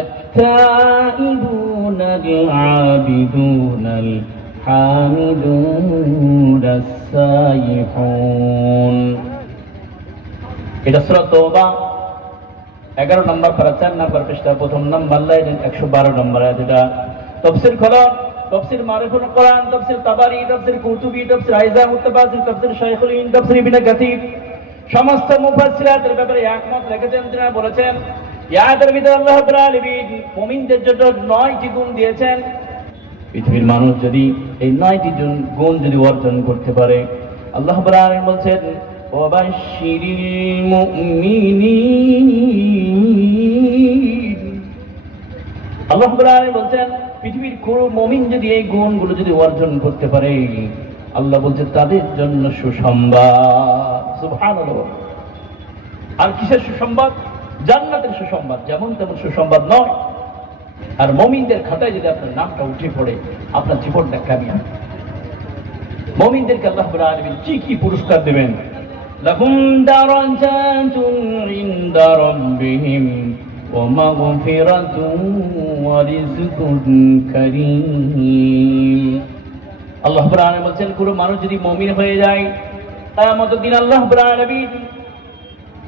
التائبون العابدون الحامدون السائحون। এটা সূরা তওবা 11 নম্বর পারা 4 নম্বর পৃষ্ঠা প্রথম নম্বর লাইন 112 নম্বর আয়াত। এটা তাফসীর খোলা, তাফসীর মারিফুল কোরআন, তাফসীর তাবারি, তাফসীর কুতুবী, তাফসীর আইজাম মুত্তাবাসির, তাফসীর শাইখুল হিন্দ, তাফসীর ইবনে কাসির সমস্ত মুফাসসিরাতের ব্যাপারে একমত রেখেছেন। তিনি বলেছেন এই আয়াতের ভিতরে আল্লাহ রাব্বুল আলামিন মুমিনদের জন্য 9টি গুণ দিয়েছেন। পৃথিবীর মানুষ যদি এই 9টি গুণ যদি অর্জন করতে পারে, আল্লাহ রাব্বুল আলামিন বলেন ওয়াবাশশিরিল মুমিনিন। আল্লাহ রাব্বুল আলামিন বলেন পৃথিবীর কোন মুমিন যদি এই গুণগুলো যদি অর্জন করতে পারে, আল্লাহ বলছেন তাদের জন্য সুসংবাদ। সুবহানাল্লাহ। আর কিসের সুসংবাদ? জান্নাতের সুসংবাদ। যেমন তেমন সুসংবাদ নয়। আর মুমিনদের খাতায় যদি আপনার নামটা উঠে পড়ে, আপনার জীবনটা কামিয়াব। মুমিনদেরকে আল্লাহ রাব্বুল আলামিন কি পুরস্কার দেবেন? লাহুম দারাজাতুন ইনদা রাব্বিহিম ওয়া মাগফিরাতুন ওয়া রিজকুন কারীম। আল্লাহ রাব্বুল আলামিন বলেন কোন মানুষ যদি মুমিন হয়ে যায়, কিয়ামতের দিন আল্লাহ রাব্বুল আলামিন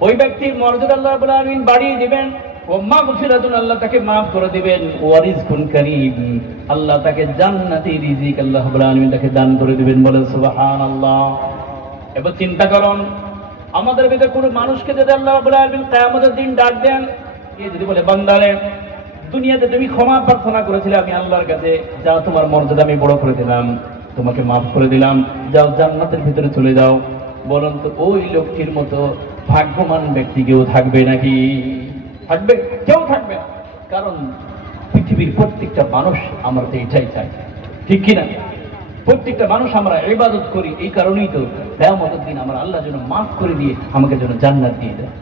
ওই ব্যক্তির মর্যাদা আল্লাহ রাব্বুল আলামিন বাড়িয়ে দিবেন। ওয়া মাগফিরাতুন, আল্লাহ তাকে মাফ করে দিবেন। ওয়া রিজকুন কারীম, আল্লাহ তাকে জান্নাতি রিজিক আল্লাহ রাব্বুল আলামিন তাকে দান করে দিবেন। বলেন সুবহানাল্লাহ। এবার চিন্তা করুন, আমাদের ভিতরে কোন মানুষকে যদি আল্লাহ রাব্বুল আলামিন কিয়ামতের দিন ডাক দেন, এ যদি বলে বান্দারে দুনিয়াতে তুমি ক্ষমা প্রার্থনা করেছিলে আমি আল্লাহর কাছে, যাও তোমার মর্যাদা আমি বড় করে দিলাম, তোমাকে মাফ করে দিলাম, যাও জান্নাতের ভিতরে চলে যাও। বলুন তো ওই লোকটির মতো ভাগ্যবান ব্যক্তি কেউ থাকবে নাকি? থাকবে? কেউ থাকবে না। কারণ পৃথিবীর প্রত্যেকটা মানুষ আমরা তো এটাই চাই, ঠিক কিনা? প্রত্যেকটা মানুষ আমরা ইবাদত করি, এই কারণেই তো কিয়ামতের দিন আমরা আল্লাহ যেন মাফ করে দিয়ে আমাকে যেন জান্নাত দিয়ে দেয়।